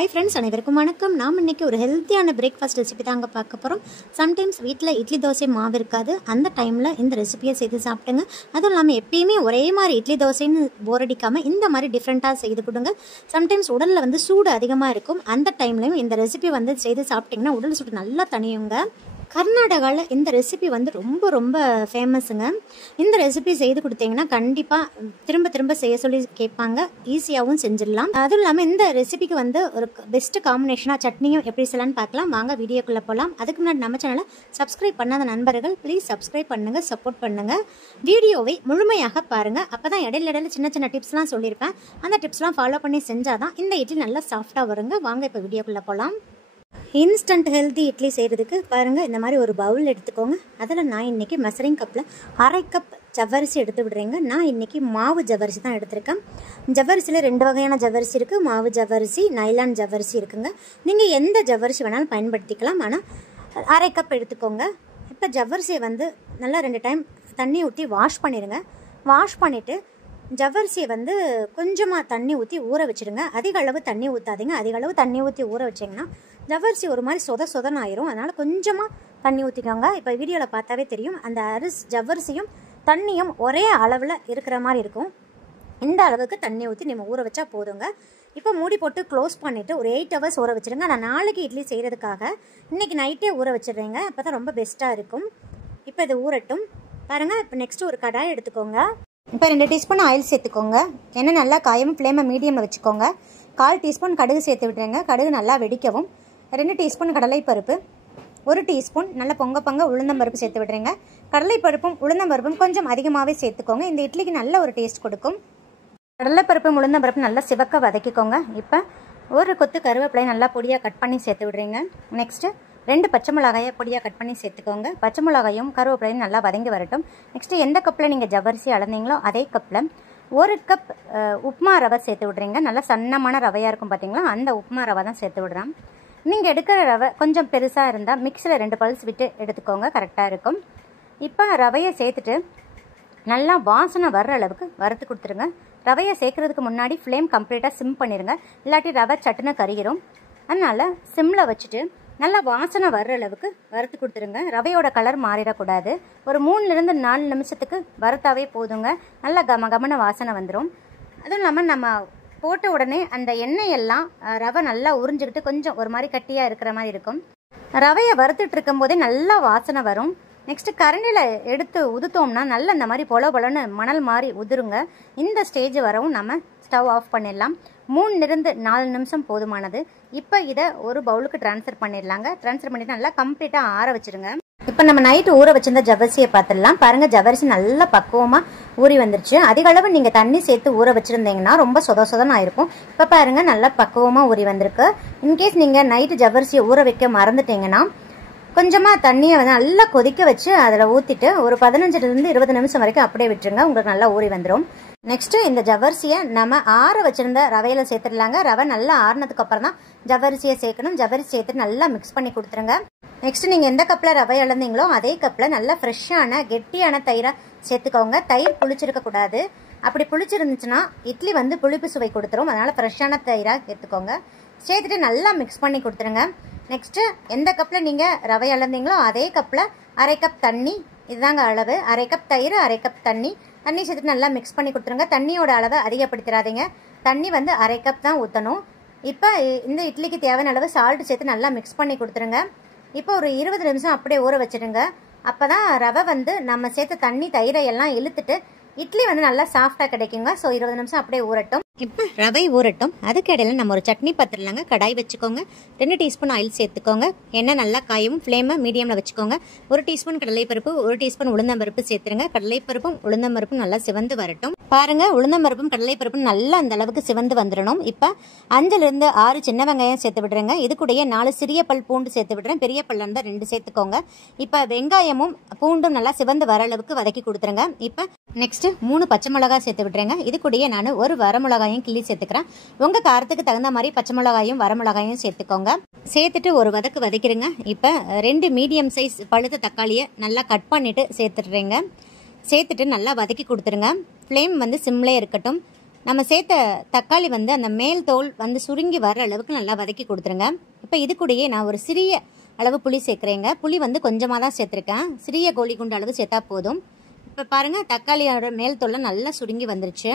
Hi friends, அனைவருக்கும் வணக்கம். நாம் இன்றைக்கி ஒரு ஹெல்த்தியான பிரேக்ஃபாஸ்ட் ரெசிபி தாங்க பார்க்க போகிறோம். சம்டைம்ஸ் வீட்டில் இட்லி தோசை மாவு இருக்காது. அந்த டைமில் இந்த ரெசிபியை செய்து சாப்பிடுங்க. அதுவும் இல்லாமல் எப்பயுமே ஒரே மாதிரி இட்லி தோசைன்னு போர் அடிக்காமல் இந்த மாதிரி டிஃப்ரெண்ட்டாக செய்து கொடுங்க. சம்டைம்ஸ் உடலில் சூடு அதிகமாக இருக்கும். அந்த டைம்லையும் இந்த ரெசிபி செய்து சாப்பிட்டிங்கன்னா உடல் சூடு நல்லா தணியுங்க. கர்நாடகாவில் இந்த ரெசிபி ரொம்ப ரொம்ப ஃபேமஸுங்க. இந்த ரெசிபி செய்து கொடுத்தீங்கன்னா கண்டிப்பாக திரும்ப திரும்ப செய்ய சொல்லி கேட்பாங்க. ஈஸியாகவும் செஞ்சிடலாம். அதுவும் இல்லாமல் இந்த ரெசிபிக்கு ஒரு பெஸ்ட்டு காம்பினேஷனாக சட்னியும் எப்படி செய்யலான்னு பார்க்கலாம். வாங்க வீடியோக்குள்ளே போகலாம். அதுக்கு முன்னாடி நம்ம சேனலை சப்ஸ்கிரைப் பண்ணாத நண்பர்கள் ப்ளீஸ் சப்ஸ்கிரைப் பண்ணுங்கள், சப்போர்ட் பண்ணுங்கள். வீடியோவை முழுமையாக பாருங்கள். அப்போ தான் இடையில சின்ன சின்ன டிப்ஸ்லாம் சொல்லியிருப்பேன். அந்த டிப்ஸ்லாம் ஃபாலோ பண்ணி செஞ்சால் தான் இந்த இட்லி நல்லா சாஃப்டாக வருங்க. வாங்க இப்போ வீடியோக்குள்ளே போகலாம். இன்ஸ்டன்ட் ஹெல்த்தி இட்லி செய்கிறதுக்கு பாருங்கள், இந்த மாதிரி ஒரு பவுல் எடுத்துக்கோங்க. அதில் நான் இன்றைக்கி மெசரிங் கப்பில் 1/2 கப் ஜவ்வரிசி எடுத்து விடுறேங்க. நான் இன்றைக்கி மாவு ஜவ்வரிசி தான் எடுத்திருக்கேன். ஜவ்வரிசியில் 2 வகையான ஜவ்வரிசி இருக்குது. மாவு ஜவ்வரிசி, நைலான் ஜவ்வரிசி இருக்குங்க. நீங்கள் எந்த ஜவ்வரிசி வேணாலும் பயன்படுத்திக்கலாம். ஆனால் 1/2 கப் எடுத்துக்கோங்க. இப்போ ஜவ்வரிசியை நல்லா 2 டைம் தண்ணி ஊற்றி வாஷ் பண்ணிடுங்க. வாஷ் பண்ணிவிட்டு ஜவ்வரிசியை கொஞ்சமாக தண்ணி ஊற்றி ஊற வச்சுடுங்க. அதிக அளவு தண்ணி ஊற்றாதீங்க. அதிக அளவு தண்ணி ஊற்றி ஊற வச்சிங்கன்னா ஜவ்வரிசி ஒரு மாதிரி சொதன்னு ஆயிரும். அதனால் கொஞ்சமாக தண்ணி ஊற்றிக்கோங்க. இப்போ வீடியோவில் பார்த்தாவே தெரியும், அந்த ஜவ்வரிசியும் தண்ணியும் ஒரே அளவில் இருக்கிற மாதிரி இருக்கும். இந்த அளவுக்கு தண்ணி ஊற்றி நம்ம ஊற வச்சா போதுங்க. இப்போ மூடி போட்டு க்ளோஸ் பண்ணிவிட்டு ஒரு 8 hours ஊற வச்சுருங்க. நான் நாளைக்கு இட்லி செய்கிறதுக்காக இன்றைக்கி நைட்டே ஊற வச்சிடுறேங்க. அப்போ தான் ரொம்ப பெஸ்ட்டாக இருக்கும். இப்போ இது ஊறட்டும். பாருங்கள், இப்போ நெக்ஸ்ட்டு ஒரு கடாய் எடுத்துக்கோங்க. இப்போ 2 டீஸ்பூன் ஆயில் சேர்த்துக்கோங்க. எண்ணெய் நல்லா காயும், ஃப்ளேமை மீடியமில் வச்சுக்கோங்க. 1/4 டீஸ்பூன் கடுகு சேர்த்து விட்டுருங்க. கடுகு நல்லா வெடிக்கவும் 2 டீஸ்பூன் கடலைப்பருப்பு, 1 டீஸ்பூன் நல்ல பொங்க உளுந்தம்பருப்பு சேர்த்து விடுறேங்க. கடலைப்பருப்பும் உளுந்தம்பருப்பும் கொஞ்சம் அதிகமாகவே சேர்த்துக்கோங்க. இந்த இட்லிக்கு நல்ல ஒரு டேஸ்ட் கொடுக்கும். கடலைப்பருப்பும் உளுந்தம்பருப்பு நல்லா சிவக்க வதக்கிக்கோங்க. இப்போ ஒரு கொத்து கருவேப்பிலை நல்லா பொடியாக கட் பண்ணி சேர்த்து விடுறீங்க. நெக்ஸ்ட்டு 2 பச்சை மிளகாயை பொடியாக கட் பண்ணி சேர்த்துக்கோங்க. பச்சை மிளகாயும் கருவேப்பிலையும் நல்லா வதங்கி வரட்டும். நெக்ஸ்ட்டு எந்த கப்பில் நீங்கள் ஜவ்வரிசி அளந்தீங்களோ அதே கப்பில் 1 கப் உப்புமா ரவை சேர்த்து விட்றீங்க. நல்லா சன்னமான ரவையாக இருக்கும் பார்த்தீங்களா, அந்த உப்புமா ரவை தான் சேர்த்து விடுறேன். நீங்கள் எடுக்கிற ரவை கொஞ்சம் பெருசாக இருந்தால் மிக்ஸியில் 2 பல்ஸ் விட்டு எடுத்துக்கோங்க, கரெக்டாக இருக்கும். இப்போ ரவையை சேர்த்துட்டு நல்லா வாசனை வர்ற அளவுக்கு வறுத்து கொடுத்துருங்க. ரவையை சேர்க்குறதுக்கு முன்னாடி ஃப்ளேம் கம்ப்ளீட்டாக சிம் பண்ணிடுங்க, இல்லாட்டி ரவை சட்டுன்னு கருகிரும். அதனால் சிம்மில் வச்சுட்டு நல்லா வாசனை வர்ற அளவுக்கு வறுத்து கொடுத்துருங்க. ரவையோட கலர் மாறிடக்கூடாது. ஒரு 3லிருந்து 4 நிமிஷத்துக்கு வறுத்தாவே போதுங்க. நல்லா கமன வாசனை வந்துடும். அதுவும் இல்லாமல் நம்ம போட்ட உடனே அந்த எண்ணெயெல்லாம் ரவை நல்லா உறிஞ்சிக்கிட்டு கொஞ்சம் ஒரு மாதிரி கட்டியாக இருக்கிற மாதிரி இருக்கும். ரவையை வறுத்துட்டு இருக்கும் போதே நல்லா வாசனை வரும். நெக்ஸ்ட்டு கரண்டியில் எடுத்து உதுத்தோம்னா நல்லா இந்த மாதிரி பொலன்னு மணல் மாதிரி உதிருங்க. இந்த ஸ்டேஜ் வரவும் நம்ம ஸ்டவ் ஆஃப் பண்ணிடலாம். 3லிருந்து 4 நிமிஷம் போதுமானது. இப்போ இதை ஒரு பவுலுக்கு ட்ரான்ஸ்ஃபர் பண்ணிடலாங்க. ட்ரான்ஸ்ஃபர் பண்ணிவிட்டு நல்லா கம்ப்ளீட்டாக ஆற வச்சுருங்க. இப்போ நம்ம நைட்டு ஊற வச்சிருந்த ஜவ்வரிசியை பார்த்துடலாம். பாருங்கள், ஜவ்வரிசி நல்லா பக்குவமாக ஊறி வந்துருச்சு. அதிக அளவு நீங்கள் தண்ணி சேர்த்து ஊற வச்சுருந்தீங்கன்னா ரொம்ப சொதன்னு ஆயிருக்கும். இப்போ பாருங்கள், நல்லா பக்குவமாக ஊறி வந்திருக்கு. இன்கேஸ் நீங்கள் நைட்டு ஜவ்வரிசியை ஊற வைக்க மறந்துட்டீங்கன்னா கொஞ்சமாக தண்ணியை நல்லா கொதிக்க வச்சு அதில் ஊற்றிட்டு ஒரு 15லிருந்து 20 நிமிஷம் வரைக்கும் அப்படியே விட்டுருங்க. உங்களுக்கு நல்லா ஊறி வந்துடும். நெக்ஸ்ட்டு இந்த ஜவ்வரிசியை நம்ம ஆற வச்சுருந்த ரவையில் சேர்த்துடலாங்க. ரவை நல்லா ஆறினதுக்கு அப்புறம் தான் ஜவ்வரிசியை சேர்க்கணும். ஜவ்வரிசி சேர்த்துட்டு நல்லா மிக்ஸ் பண்ணி கொடுத்துருங்க. நெக்ஸ்ட்டு நீங்கள் எந்த கப்பில் ரவை இழந்தீங்களோ அதே கப்பில் நல்லா ஃப்ரெஷ்ஷான கெட்டியான தயிரை சேர்த்துக்கோங்க. தயிர் புளிச்சிருக்கக்கூடாது. அப்படி புளிச்சிருந்துச்சுன்னா இட்லி புளிப்பு சுவை கொடுத்துரும். அதனால் ஃப்ரெஷ்ஷான தயிராக சேர்த்துக்கோங்க. சேர்த்துட்டு நல்லா மிக்ஸ் பண்ணி கொடுத்துருங்க. நெக்ஸ்ட்டு எந்த கப்பில் நீங்கள் ரவை இழந்தீங்களோ அதே கப்பில் 1/2 கப் தண்ணி, இதுதாங்க அளவு. 1/2 கப் தயிர், 1/2 கப் தண்ணி சேர்த்துட்டு நல்லா மிக்ஸ் பண்ணி கொடுத்துருங்க. தண்ணியோட அளவை அதிகப்படுத்திடாதீங்க. தண்ணி 1/2 கப் தான் ஊற்றணும். இப்போ இந்த இட்லிக்கு தேவையான அளவு சால்ட் சேர்த்து நல்லா மிக்ஸ் பண்ணி கொடுத்துருங்க. இப்போ ஒரு 20 நிமிஷம் அப்படியே ஊற வச்சுடுங்க. அப்போ தான் ரவை நம்ம சேர்த்த தண்ணி தயிரை எல்லாம் இழுத்துட்டு இட்லி நல்லா சாஃப்டாக கிடைக்குங்க. ஸோ 20 நிமிஷம் அப்படியே ஊறட்டும். இப்போ ரவை ஊறட்டும். அதுக்கு இடையில நம்ம ஒரு சட்னி பாத்திரலாங்க. கடாய் வச்சுக்கோங்க. 2 டீஸ்பூன் ஆயில் சேர்த்துக்கோங்க. எண்ணெய் நல்லா காயும், ஃப்ளேமை மீடியமில் வச்சுக்கோங்க. 1 டீஸ்பூன் கடலைப்பருப்பு, 1 டீஸ்பூன் உளுந்தம்பருப்பு சேர்த்துருங்க. கடலைப்பருப்பும் உளுந்தம்பருப்பும் நல்லா சிவந்து வரட்டும். பாருங்கள், உளுந்தம்பருப்பும் கடலைப்பருப்பும் நல்லா அந்த அளவுக்கு சிவந்து வந்துடணும். இப்போ 5லிருந்து 6 சின்ன வெங்காயம் சேர்த்து விடுறேங்க. இது கூடயே 4 சிறிய பல் பூண்டு சேர்த்து விடுறேன். பெரிய பல்ல இருந்தால் 2 சேர்த்துக்கோங்க. இப்போ வெங்காயமும் பூண்டும் நல்லா சிவந்து வர அளவுக்கு வதக்கி கொடுத்துருங்க. இப்போ நெக்ஸ்ட்டு 3 பச்சை மிளகாய் சேர்த்து விடுறேங்க. இது கூடயே நான் ஒரு வரமிளகாயும் கிள்ளி சேர்த்துக்கிறேன். உங்கள் காரத்துக்கு தகுந்த மாதிரி பச்சை மிளகாயும் வரமிளகாயும் சேர்த்துக்கோங்க. சேர்த்துட்டு ஒரு வதக்கிடுங்க. இப்போ 2 மீடியம் சைஸ் பழுத்த தக்காளியை நல்லா கட் பண்ணிவிட்டு சேர்த்துடுறேங்க. சேர்த்துட்டு நல்லா வதக்கி கொடுத்துருங்க. ஃப்ளேம் சிம்லே இருக்கட்டும். நம்ம சேர்த்த தக்காளி வந்து அந்த மேல் தோல் வந்து சுருங்கி வர அளவுக்கு நல்லா வதக்கி கொடுத்துருங்க. இப்போ இது கூடயே நான் ஒரு சிறிய அளவு புளி சேர்க்குறேங்க. புளி வந்து கொஞ்சமாக தான் சேர்த்துருக்கேன். சிறிய கோழி குண்டு அளவு சேர்த்தா போதும். இப்போ பாருங்கள் தக்காளியோட மேல் தோலை நல்லா சுருங்கி வந்துருச்சு.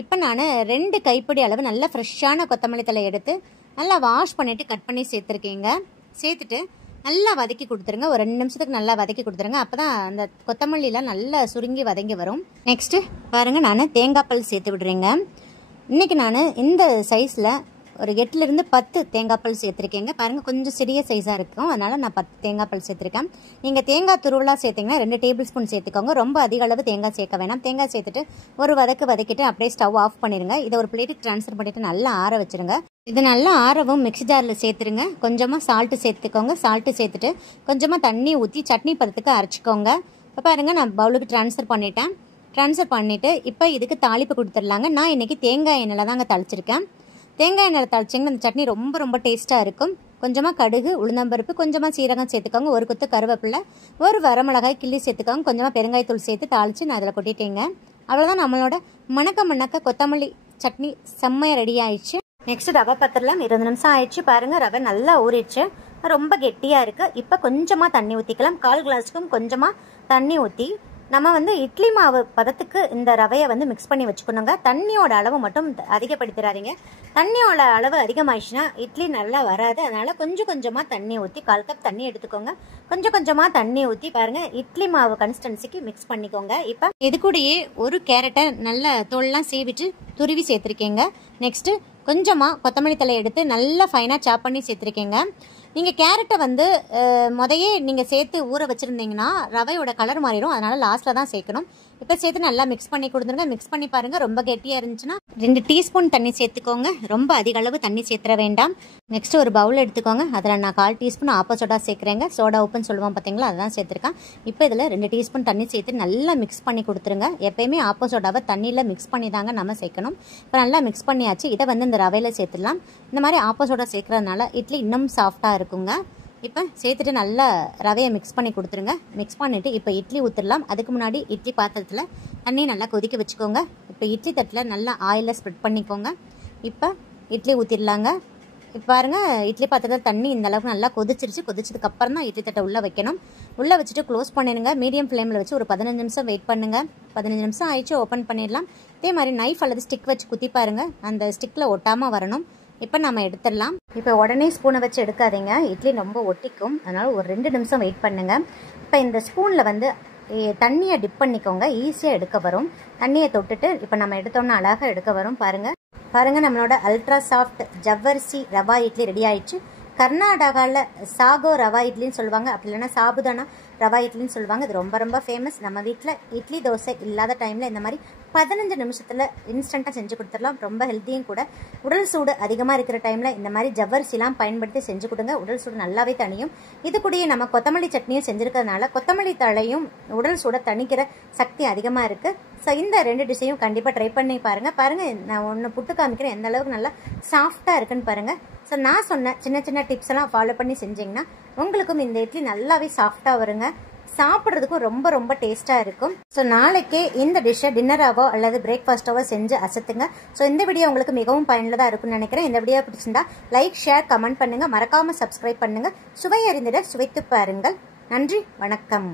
இப்போ நான் 2 கைப்பிடி அளவு நல்லா ஃப்ரெஷ்ஷான கொத்தமல்லி தழை எடுத்து நல்லா வாஷ் பண்ணிவிட்டு கட் பண்ணி சேர்த்துருக்கேங்க. சேர்த்துட்டு நல்லா வதக்கி கொடுத்துருங்க. ஒரு 2 நிமிஷத்துக்கு நல்லா வதக்கி கொடுத்துருங்க. அப்போ தான் அந்த கொத்தமல்லிலாம் நல்லா சுருங்கி வதங்கி வரும். நெக்ஸ்ட்டு பாருங்கள் நான் தேங்காய் பால் சேர்த்து விடுறேங்க. இன்றைக்கி நான் இந்த சைஸில் ஒரு 8லேருந்து 10 தேங்காய் பால் சேர்த்துருக்கேங்க. பாருங்கள் கொஞ்சம் சிறிய சைஸாக இருக்கும், அதனால் நான் 10 தேங்காய் பால் சேர்த்துருக்கேன். நீங்கள் தேங்காய் துருவலாக சேர்த்திங்கன்னா 2 டேபிள் ஸ்பூன் சேர்த்துக்கோங்க. ரொம்ப அதிக அளவு தேங்காய் சேர்க்க வேணாம். தேங்காய் சேர்த்துட்டு ஒரு வதக்கிட்டு அப்படியே ஸ்டவ் ஆஃப் பண்ணிடுங்க. இதை ஒரு பிளேட்டுக்கு ட்ரான்ஸ்ஃபர் பண்ணிவிட்டு நல்லா ஆற வச்சுருங்க. இது நல்லா ஆறவும் மிக்ஸி ஜாரில் சேர்த்துருங்க. கொஞ்சமாக சால்ட்டு சேர்த்துக்கோங்க. சால்ட்டு சேர்த்துட்டு கொஞ்சமாக தண்ணி ஊற்றி சட்னி பதத்துக்கு அரைச்சிக்கோங்க. இப்போ பாருங்கள் நான் பவுலுக்கு ட்ரான்ஸ்ஃபர் பண்ணிட்டேன். ட்ரான்ஸ்ஃபர் பண்ணிவிட்டு இப்போ இதுக்கு தாளிப்பு கொடுத்துடலாங்க. நான் இன்றைக்கி தேங்காய் எண்ணெயில் தாங்க தாளிச்சிருக்கேன். தேங்காய் எண்ணெயில் தாளிச்சிங்கன்னா அந்த சட்னி ரொம்ப ரொம்ப டேஸ்ட்டாக இருக்கும். கொஞ்சமாக கடுகு, உளுந்தம்பருப்பு, கொஞ்சமாக சீரகம் சேர்த்துக்கோங்க. ஒரு கொத்து கருவேப்பிலை, ஒரு வரமிளகாய் கிள்ளி சேர்த்துக்கோங்க. கொஞ்சமாக பெருங்காயத்தூள் சேர்த்து தாளித்து நான் அதில் கொட்டிட்டேங்க. அவ்வளோதான் நம்மளோட மணக்க கொத்தமல்லி சட்னி செம்மையாக ரெடி ஆயிடுச்சு. நெக்ஸ்ட் ரவை பத்திரலாம் 20 நிமிஷம் ஆயிடுச்சு. பாருங்கள் ரவை நல்லா ஊறிடுச்சு. ரொம்ப கெட்டியாக இருக்குது. இப்போ கொஞ்சமாக தண்ணி ஊற்றிக்கலாம். 1/4 கிளாஸுக்கும் கொஞ்சமாக தண்ணி ஊற்றி நம்ம வந்து இட்லி மாவு பதத்துக்கு இந்த ரவையை வந்து மிக்ஸ் பண்ணி வச்சுக்கணுங்க. தண்ணியோட அளவு மட்டும் அதிகப்படுத்திடாதீங்க. தண்ணியோட அளவு அதிகமாகிடுச்சுன்னா இட்லி நல்லா வராது. அதனால் கொஞ்சமாக தண்ணி ஊற்றி 1/4 கப் தண்ணி எடுத்துக்கோங்க. கொஞ்சமாக தண்ணி ஊற்றி பாருங்கள் இட்லி மாவு கன்சிஸ்டன்சிக்கு மிக்ஸ் பண்ணிக்கோங்க. இப்போ இது கூடயே ஒரு கேரட்டை நல்ல தோல்லாம் சீவிட்டு துருவி சேர்த்துருக்கேங்க. நெக்ஸ்ட்டு கொஞ்சமாக கொத்தமல்லி தழை எடுத்து நல்லா ஃபைனாக சாப் பண்ணி சேர்த்துருக்கேங்க. நீங்கள் கேரட்டை வந்து முதையே நீங்கள் சேர்த்து ஊற வச்சுருந்தீங்கன்னா ரவையோட கலர் மாறிடும். அதனால் லாஸ்ட்டில் தான் சேர்க்கணும். இப்போ சேர்த்து நல்லா மிக்ஸ் பண்ணி கொடுத்துருங்க. மிக்ஸ் பண்ணி பாருங்கள். ரொம்ப கெட்டியாக இருந்துச்சுன்னா 2 டீஸ்பூன் தண்ணி சேர்த்துக்கோங்க. ரொம்ப அதிக அளவு தண்ணி சேர்த்துற வேண்டாம். நெக்ஸ்ட் ஒரு பவுல் எடுத்துக்கோங்க. அதில் நான் 1/4 டீஸ்பூன் ஆப்போ சோடா சேர்க்குறேங்க. சோடா உப்புன்னு சொல்லுவோம் பார்த்தீங்களா, அதுதான் சேர்த்துருக்கேன். இப்போ இதில் 2 டீஸ்பூன் தண்ணி சேர்த்து நல்லா மிக்ஸ் பண்ணி கொடுத்துருங்க. எப்போயுமே ஆப்போ சோடாவை தண்ணியில் மிக்ஸ் பண்ணி தாங்க நம்ம சேர்க்கணும். இப்போ நல்லா மிக்ஸ் பண்ணியாச்சு. இதை வந்து இந்த ரவையில் சேர்த்துடலாம். இந்த மாதிரி ஆப்போ சோடா சேர்க்குறதுனால இட்லி இன்னும் சாஃப்டாக இருக்குங்க. இப்போ சேர்த்துட்டு நல்லா ரவையை மிக்ஸ் பண்ணி கொடுத்துருங்க. மிக்ஸ் பண்ணிவிட்டு இப்போ இட்லி ஊற்றிடலாம். அதுக்கு முன்னாடி இட்லி பாத்திரத்தில் தண்ணி நல்லா கொதிக்க வச்சுக்கோங்க. இப்போ இட்லி தட்டில் நல்லா ஆயிலில் ஸ்ப்ரெட் பண்ணிக்கோங்க. இப்போ இட்லி ஊற்றிடலாங்க. இப்போ பாருங்கள் இட்லி பாத்திரத்தில் தண்ணி இந்த அளவுக்கு நல்லா கொதிச்சிருச்சு. கொதிச்சதுக்கப்புறம் தான் இட்லி தட்டை உள்ளே வைக்கணும். உள்ளே வச்சுட்டு க்ளோஸ் பண்ணிடுங்க. மீடியம் ஃப்ளேமில் வச்சு ஒரு 15 நிமிஷம் வெயிட் பண்ணுங்கள். 15 நிமிஷம் ஆயிடுச்சு. ஓப்பன் பண்ணிடலாம். இதே மாதிரி நைஃப் அல்லது ஸ்டிக் வச்சு குத்தி பாருங்கள். அந்த ஸ்டிக்கில் ஒட்டாமல் வரணும். இப்போ நம்ம எடுத்துடலாம். இப்போ உடனே ஸ்பூனை வச்சு எடுக்காதீங்க, இட்லி ரொம்ப ஒட்டிக்கும். அதனால் ஒரு 2 நிமிஷம் வெயிட் பண்ணுங்கள். இப்போ இந்த ஸ்பூனில் வந்து தண்ணியை டிப் பண்ணிக்கோங்க. ஈஸியாக எடுக்க வரும். தண்ணியை தொட்டுட்டு இப்போ நம்ம எடுத்தோம்னா அழகாக எடுக்க வரும். பாருங்கள் நம்மளோட அல்ட்ரா சாஃப்ட் ஜவ்வரிசி ரவா இட்லி ரெடி ஆயிடுச்சு. கர்நாடகாவில் சாகோ ரவா இட்லின்னு சொல்லுவாங்க. அப்படி இல்லைன்னா சாபுதானா ரவா இட்லின்னு சொல்லுவாங்க. இது ரொம்ப ரொம்ப ஃபேமஸ். நம்ம வீட்டில் இட்லி தோசை இல்லாத டைமில் இந்த மாதிரி 15 நிமிஷத்தில் இன்ஸ்டண்ட்டாக செஞ்சு கொடுத்துடலாம். ரொம்ப ஹெல்த்தியும் கூட. உடல் சூடு அதிகமாக இருக்கிற டைமில் இந்த மாதிரி ஜவ்வரிசிலாம் பயன்படுத்தி செஞ்சு கொடுங்க. உடல் சூடு நல்லாவே தணியும். இது கூடயே நம்ம கொத்தமல்லி சட்னியும் செஞ்சுருக்கிறதுனால கொத்தமல்லி தழையும் உடல் சூடை தணிக்கிற சக்தி அதிகமாக இருக்குது. ஸோ இந்த 2 டிஷ்ஷையும் கண்டிப்பாக ட்ரை பண்ணி பாருங்கள். நான் ஒன்று புட்டு காமிக்கிறேன் எந்த அளவுக்கு நல்லா சாஃப்டாக இருக்குன்னு பாருங்கள். ஸோ நான் சொன்ன சின்ன டிப்ஸ் எல்லாம் ஃபாலோ பண்ணி செஞ்சிங்கன்னா உங்களுக்கும் இந்த இட்லி நல்லாவே சாஃப்டாக வருங்க. சாப்பிட்றதுக்கும் ரொம்ப ரொம்ப டேஸ்ட்டாக இருக்கும். ஸோ நாளைக்கே இந்த டிஷ்ஷை டின்னராவோ அல்லது பிரேக்ஃபாஸ்ட்டாவோ செஞ்சு அசத்துங்க. ஸோ இந்த வீடியோ உங்களுக்கு மிகவும் பயனுள்ளதாக இருக்கும்னு நினைக்கிறேன். இந்த வீடியோ பிடிச்சிருந்தா லைக், ஷேர், கமெண்ட் பண்ணுங்கள். மறக்காமல் சப்ஸ்கிரைப் பண்ணுங்கள். சுவை அறிந்திட சுவைத்து பாருங்கள். நன்றி, வணக்கம்.